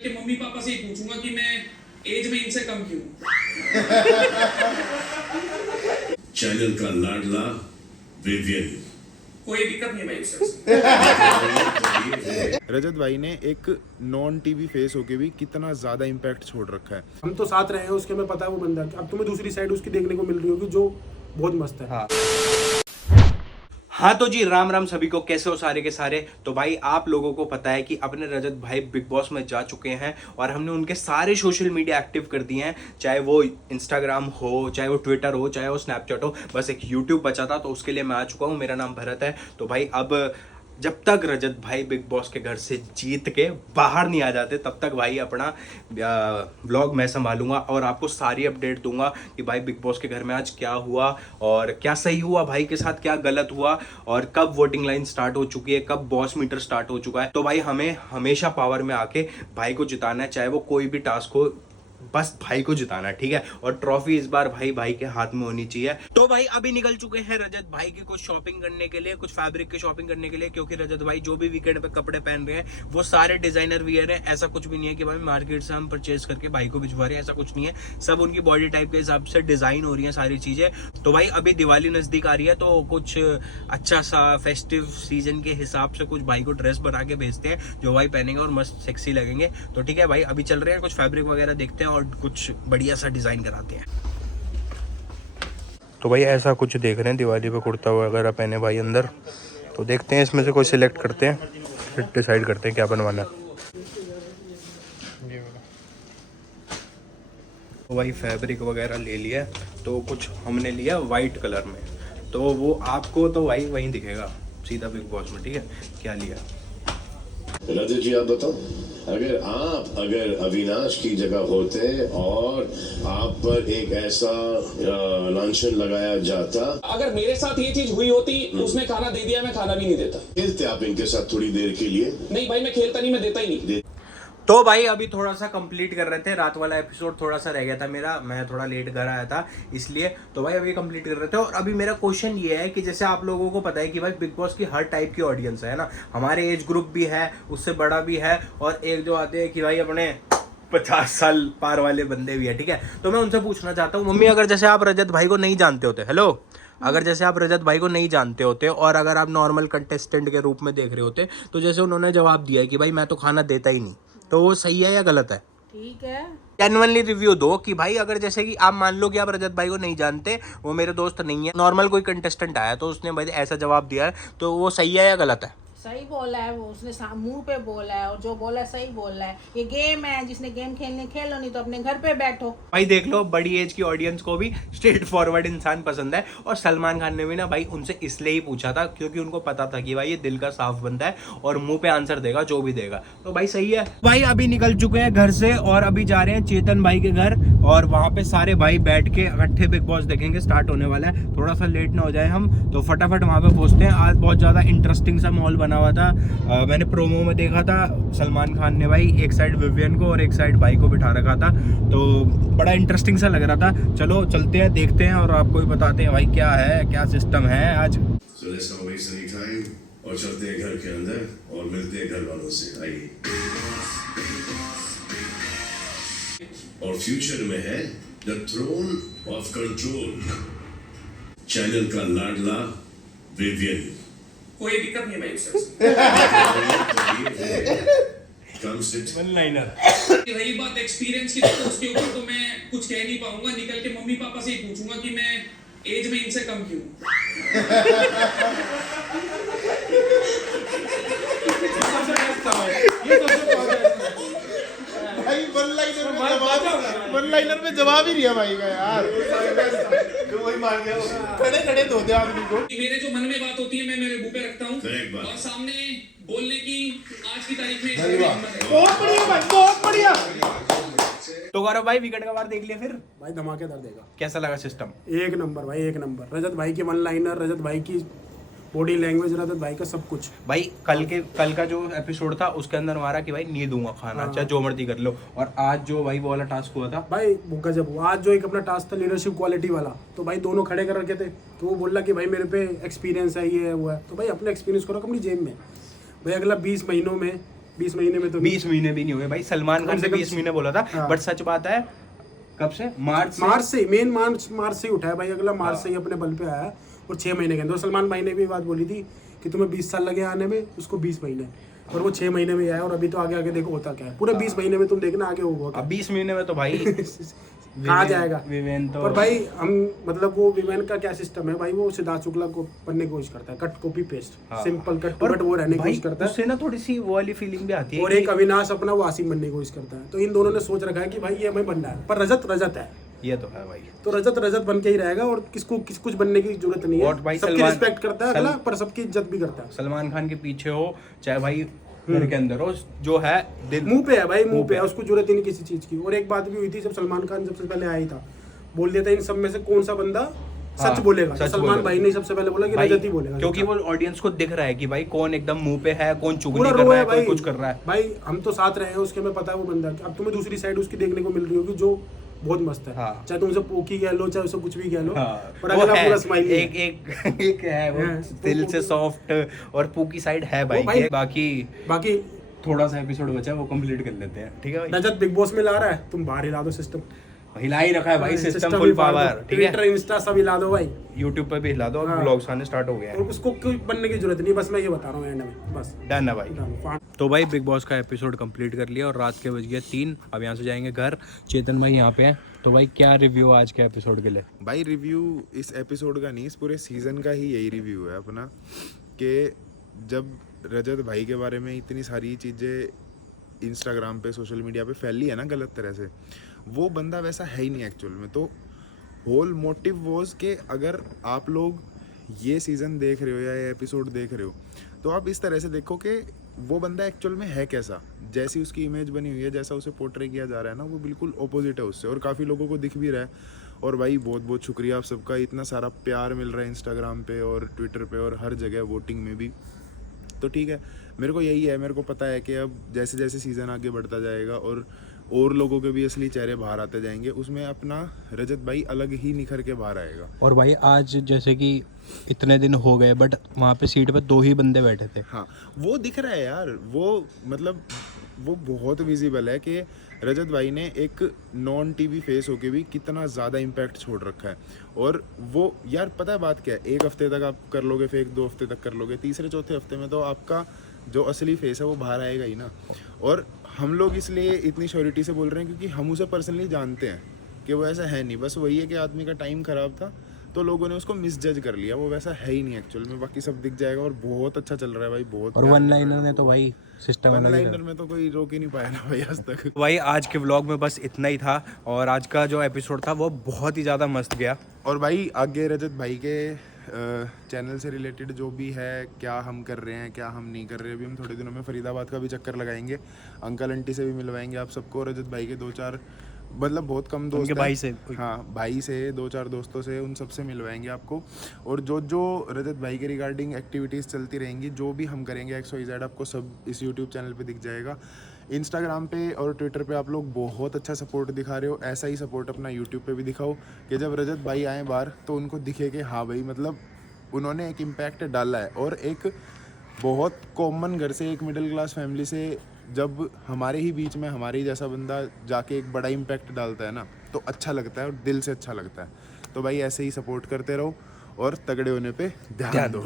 कि mummy papa से ही पूछूंगा कि मैं एज में इनसे कम क्यों। चैनल का लाडला विवियन, कोई दिक्कत नहीं भाई उससे। रजत भाई ने एक नॉन टीवी फेस होके भी कितना ज्यादा इम्पैक्ट छोड़ रखा है। हम तो साथ रहे हैं उसके, हमें पता है वो बंदा। अब तुम्हें दूसरी साइड उसकी देखने को मिल रही होगी जो बहुत मस्त है। हाँ तो जी राम राम सभी को, कैसे हो सारे के सारे। तो भाई आप लोगों को पता है कि अपने रजत भाई बिग बॉस में जा चुके हैं और हमने उनके सारे सोशल मीडिया एक्टिव कर दिए हैं, चाहे वो इंस्टाग्राम हो, चाहे वो ट्विटर हो, चाहे वो स्नैपचैट हो। बस एक यूट्यूब बचा था तो उसके लिए मैं आ चुका हूँ। मेरा नाम भरत है। तो भाई अब जब तक रजत भाई बिग बॉस के घर से जीत के बाहर नहीं आ जाते तब तक भाई अपना व्लॉग मैं संभालूंगा और आपको सारी अपडेट दूंगा कि भाई बिग बॉस के घर में आज क्या हुआ और क्या सही हुआ, भाई के साथ क्या गलत हुआ और कब वोटिंग लाइन स्टार्ट हो चुकी है, कब बॉस मीटर स्टार्ट हो चुका है। तो भाई हमें हमेशा पावर में आके भाई को जिताना है, चाहे वो कोई भी टास्क हो, बस भाई को जिताना है, ठीक है। और ट्रॉफी इस बार भाई के हाथ में होनी चाहिए। तो भाई अभी निकल चुके हैं रजत भाई की कुछ शॉपिंग करने के लिए, कुछ फैब्रिक की शॉपिंग करने के लिए, क्योंकि रजत भाई जो भी वीकेंड पे कपड़े पहन रहे हैं वो सारे डिजाइनर वियर है। ऐसा कुछ भी नहीं है कि भाई मार्केट से हम परचेज करके भाई को भिजवा रहे हैं, ऐसा कुछ नहीं है। सब उनकी बॉडी टाइप के हिसाब से डिजाइन हो रही है सारी चीजें। तो भाई अभी दिवाली नजदीक आ रही है तो कुछ अच्छा सा फेस्टिव सीजन के हिसाब से कुछ भाई को ड्रेस बना के भेजते हैं जो भाई पहनेंगे और मस्त सेक्सी लगेंगे। तो ठीक है भाई, अभी चल रहे हैं, कुछ फैब्रिक वगैरह देखते हैं और कुछ बढ़िया सा डिजाइन कराते हैं। तो भाई ऐसा कुछ देख रहे हैं दिवाली पे कुर्ता वगैरह पहने भाई अंदर। तो देखते हैं इसमें से कोई सिलेक्ट करते हैं, फिर डिसाइड करते हैं क्या बनवाना है। तो भाई फैब्रिक वगैरह ले लिया, तो कुछ हमने लिया वाइट कलर में, तो वो आपको तो भाई वहीं दिखेगा सीधा बिग बॉस में, ठीक है। क्या लिया रजत जी आप बताओ, अगर अविनाश की जगह होते और आप पर एक ऐसा लांछन लगाया जाता। अगर मेरे साथ ये चीज हुई होती, उसने खाना दे दिया, मैं खाना भी नहीं देता। खेलते आप इनके साथ थोड़ी देर के लिए? नहीं भाई मैं खेलता नहीं, मैं देता ही नहीं। तो भाई अभी थोड़ा सा कंप्लीट कर रहे थे, रात वाला एपिसोड थोड़ा सा रह गया था मेरा, मैं थोड़ा लेट घर आया था इसलिए। तो भाई अभी कंप्लीट कर रहे थे और अभी मेरा क्वेश्चन ये है कि जैसे आप लोगों को पता है कि भाई बिग बॉस की हर टाइप की ऑडियंस है ना, हमारे एज ग्रुप भी है, उससे बड़ा भी है, और एक जो आते हैं कि भाई अपने 50 साल पार वाले बंदे भी है, ठीक है। तो मैं उनसे पूछना चाहता हूँ, मम्मी अगर जैसे आप रजत भाई को नहीं जानते होते, हेलो, अगर जैसे आप रजत भाई को नहीं जानते होते और अगर आप नॉर्मल कंटेस्टेंट के रूप में देख रहे होते, तो जैसे उन्होंने जवाब दिया है कि भाई मैं तो खाना देता ही नहीं, तो वो सही है या गलत है? ठीक है, जेन्युइनली रिव्यू दो कि भाई अगर जैसे कि आप मान लो कि आप रजत भाई को नहीं जानते, वो मेरे दोस्त नहीं है, नॉर्मल कोई कंटेस्टेंट आया तो उसने भाई ऐसा जवाब दिया है, तो वो सही है या गलत है? सही बोला है वो, उसने मुंह पे बोला है और जो बोला है सही बोला है। ये गेम है, जिसने गेम खेलने खेलो, नहीं तो अपने घर पे बैठो। भाई देख लो, बड़ी एज की ऑडियंस को भी स्ट्रेट फॉरवर्ड इंसान पसंद है, और सलमान खान ने भी ना भाई उनसे इसलिए ही पूछा था क्योंकि उनको पता था कि भाई ये दिल का साफ बंदा है और मुंह पे आंसर देगा जो भी देगा। तो भाई सही है। भाई अभी निकल चुके हैं घर से और अभी जा रहे हैं चेतन भाई के घर, और वहां पे सारे भाई बैठ के इकट्ठे बिग बॉस देखेंगे, स्टार्ट होने वाला है। थोड़ा सा लेट ना हो जाए हम, तो फटाफट वहां पे पहुंचते हैं। आज बहुत ज्यादा इंटरेस्टिंग सा माहौल बना हुआ था, मैंने प्रोमो में देखा था, सलमान खान ने भाई एक साइड विवियन को और एक साइड भाई को बिठा रखा था, तो बड़ा इंटरेस्टिंग सा लग रहा था। चलो चलते हैं, देखते हैं और आपको भी बताते हैं भाई क्या है, क्या सिस्टम है आज। So let's not waste any time और चलते हैं घर के अंदर और मिलते हैं घर वालों से। आइए। और फ्यूचर में है the throne of control, channel का लाडला विवियन। कोई दिक्कत नहीं भाई उससे। Come sit. रही बात एक्सपीरियंस की, तो उसके ऊपर तो मैं कुछ कह नहीं पाऊंगा। निकल के मम्मी पापा से ही पूछूंगा कि मैं एज में इनसे कम क्यों। भाई वन लाइनर में जवाब ही दिया भाई का यार। खड़े खड़े धो दे आदमी को। मेरे जो मन में बात होती है मैं मेरे मुंह पे रखता हूँ, Correct बात। और सामने बोलने की आज की तारीख में बहुत बढ़िया भाई, बहुत बढ़िया। तो गौरव भाई वीकेंड का बार देख लिया फिर, भाई धमाकेदार देगा, कैसा लगा सिस्टम? एक नंबर भाई, एक नंबर। रजत भाई की वन लाइनर, रजत भाई की बॉडी लैंग्वेज, रजत भाई का सब कुछ। भाई कल का जो एपिसोड था उसके अंदर हमारा कि भाई नहीं दूंगा खाना, चाहे जो मर्जी कर लो, और आज जो भाई वो वाला टास्क हुआ था भाई गजब हुआ। आज जो एक अपना टास्क था लीडरशिप क्वालिटी वाला, तो भाई दोनों खड़े कर रखे थे, तो वो बोल रहा कि भाई मेरे पे एक्सपीरियंस है, ये है वो है, तो भाई अपने एक्सपीरियंस को रख अपनी जेब में। भाई अगला 20 महीनों में 20 महीने में तो 20 महीने भी नहीं हुए भाई, सलमान खान कम से ने कम 20 महीने बोला था। हाँ। बट सच बात है, कब से? मार्च से मेन मार्च से ही उठा है भाई, अगला मार्च से ही अपने बल पे आया है। और 6 महीने के अंदर सलमान भाई ने भी बात बोली थी कि तुम्हें 20 साल लगे आने में, उसको 20 महीने, और वो 6 महीने में आया। और अभी तो आगे आगे देखो होता क्या है, पूरे 20 महीने में तुम देखना आगे होगा क्या। अब 20 महीने में तो भाई कहाँ जाएगा विवेन तो। और भाई हम मतलब वो विमेन का क्या सिस्टम है भाई, वो सिद्धार्थ शुक्ला को बनने की कोशिश करता है, cut copy paste, simple cut और कट वो रहने की भाई कोशिश करता है। उससे ना थोड़ी सी वो वाली फीलिंग भी आती है और कि- एक अविनाश अपना वो आसिम बनने की कोशिश करता है। तो इन दोनों ने सोच रखा है कि भाई ये हमें बनना है, पर रजत रजत है, ये तो है भाई। तो रजत रजत बन के ही रहेगा और किसको कुछ बनने की जरूरत नहीं और भाई है। सबकी सलमान- रिस्पेक्ट करता है अगला, पर सबकी इज्जत भी करता है। सलमान खान के पीछे हो चाहे भाई घर के अंदर हो, जो है दिल मुंह पे है भाई, मुंह पे है, उसको जरूरत ही नहीं किसी चीज की। और एक बात भी हुई थी, जब सलमान खान सबसे पहले आया ही था, बोल दिया था इन सब में से कौन सा बंदा हाँ, सच बोलेगा। सच सलमान बोलेगा। भाई ने सबसे पहले बोला कि भाई, रजत ही बोलेगा, क्योंकि वो ऑडियंस को दिख रहा है कि भाई कौन एकदम मुंह पे है, कौन चुगली पूरा कर रो रहा है है, कोई भाई। कुछ कर रहा है। भाई हम तो साथ रहे हैं उसके, में पता है वो बंदा। अब तुम्हें दूसरी साइड उसकी देखने को मिल रही होगी जो बहुत मस्त है। हाँ। चाहे तुम उसे पोकी कह लो, चाहे उसे कुछ भी कह लो, हाँ, पर वो अगला है, पूरा स्माइली है। एक है वो हाँ, दिल से सॉफ्ट, और पूकी साइड है भाई, वो भाई- ये। बाकी बाकी थोड़ा सा एपिसोड बचा है, वो कंप्लीट कर लेते हैं, ठीक है भाई। रजत बिग बॉस में ला रहा है, तुम बाहर हिला दो सिस्टम, हिला ही रखा है भाई सिस्टम, भी फुल फाड़ दो। पावर, ठीक ट्विटर है। इंस्टा सब हिला दो भाई, यूट्यूब पे भी हिला दो, हाँ। ब्लॉग्स आने स्टार्ट हो गया और है। उसको कोई बनने की जरूरत नहीं, बस मैं ये बता रहा हूँ एंड में, बस डन है भाई। done। तो भाई बिग बॉस का एपिसोड कंप्लीट कर लिया और रात के बज गए 3। अब यहाँ से जाएंगे घर। चेतन भाई यहाँ पे हैं, तो भाई क्या रिव्यू आज के एपिसोड के लिए? भाई रिव्यू इस एपिसोड का नहीं, इस पूरे सीज़न का ही यही रिव्यू है अपना, कि जब रजत भाई के बारे में इतनी सारी चीज़ें इंस्टाग्राम पे सोशल मीडिया पे फैली है ना गलत तरह से, वो बंदा वैसा है ही नहीं एक्चुअल में। तो होल मोटिव वॉज कि अगर आप लोग ये सीज़न देख रहे हो या ये एपिसोड देख रहे हो, तो आप इस तरह से देखो कि वो बंदा एक्चुअल में है कैसा। जैसी उसकी इमेज बनी हुई है, जैसा उसे पोर्ट्रे किया जा रहा है ना, वो बिल्कुल ऑपोजिट है उससे, और काफ़ी लोगों को दिख भी रहा है। और भाई बहुत बहुत शुक्रिया आप सबका, इतना सारा प्यार मिल रहा है इंस्टाग्राम पे और ट्विटर पे और हर जगह वोटिंग में भी। तो ठीक है, मेरे को यही है, मेरे को पता है कि अब जैसे जैसे सीज़न आगे बढ़ता जाएगा और लोगों के भी असली चेहरे बाहर आते जाएंगे, उसमें अपना रजत भाई अलग ही निखर के बाहर आएगा। और भाई आज जैसे कि इतने दिन हो गए, बट वहाँ पे सीट पे 2 ही बंदे बैठे थे। हाँ, वो दिख रहा है यार, वो मतलब वो बहुत विजिबल है कि रजत भाई ने एक नॉन टीवी फेस होके भी कितना ज़्यादा इम्पैक्ट छोड़ रखा है। और वो यार पता है बात क्या है, 1 हफ्ते तक आप कर लोगे फेक, 2 हफ्ते तक कर लोगे, तीसरे चौथे हफ्ते में तो आपका जो असली फेस है वो बाहर आएगा ही ना। और हम लोग इसलिए इतनी श्योरिटी से बोल रहे हैं क्योंकि हम उसे पर्सनली जानते हैं कि वो ऐसा है नहीं, बस वही है कि आदमी का टाइम ख़राब था तो लोगों ने उसको मिसजज कर लिया, वो वैसा है ही नहीं एक्चुअल में। बाकी सब दिख जाएगा और बहुत अच्छा चल रहा है भाई, बहुत। और वन लाइनर ने तो भाई सिस्टम वन अलग ही लाइनर में तो कोई रोक ही नहीं पाया ना भाई आज तक। था। भाई आज के व्लॉग में बस इतना ही था, और आज का जो एपिसोड था वो बहुत ही ज़्यादा मस्त गया। और भाई आगे रजत भाई के चैनल से रिलेटेड जो भी है, क्या हम कर रहे हैं क्या हम नहीं कर रहे, अभी हम थोड़े दिनों में फरीदाबाद का भी चक्कर लगाएंगे, अंकल आंटी से भी मिलवाएंगे आप सबको, रजत भाई के 2-4 मतलब बहुत कम दोस्त उनके हैं। भाई से। हाँ, भाई से 2-4 दोस्तों से, उन सबसे मिलवाएंगे आपको। और जो जो रजत भाई के रिगार्डिंग एक्टिविटीज़ चलती रहेंगी, जो भी हम करेंगे XYZ, आपको सब इस यूट्यूब चैनल पे दिख जाएगा। इंस्टाग्राम पे और ट्विटर पे आप लोग बहुत अच्छा सपोर्ट दिखा रहे हो, ऐसा ही सपोर्ट अपना यूट्यूब पे भी दिखाओ कि जब रजत भाई आए बाहर तो उनको दिखे कि हाँ भाई मतलब उन्होंने एक इम्पैक्ट डाला है। और एक बहुत कॉमन घर से, एक मिडिल क्लास फैमिली से जब हमारे ही बीच में हमारे ही जैसा बंदा जाके एक बड़ा इम्पैक्ट डालता है ना, तो अच्छा लगता है और दिल से अच्छा लगता है। तो भाई ऐसे ही सपोर्ट करते रहो और तगड़े होने पे ध्यान दो।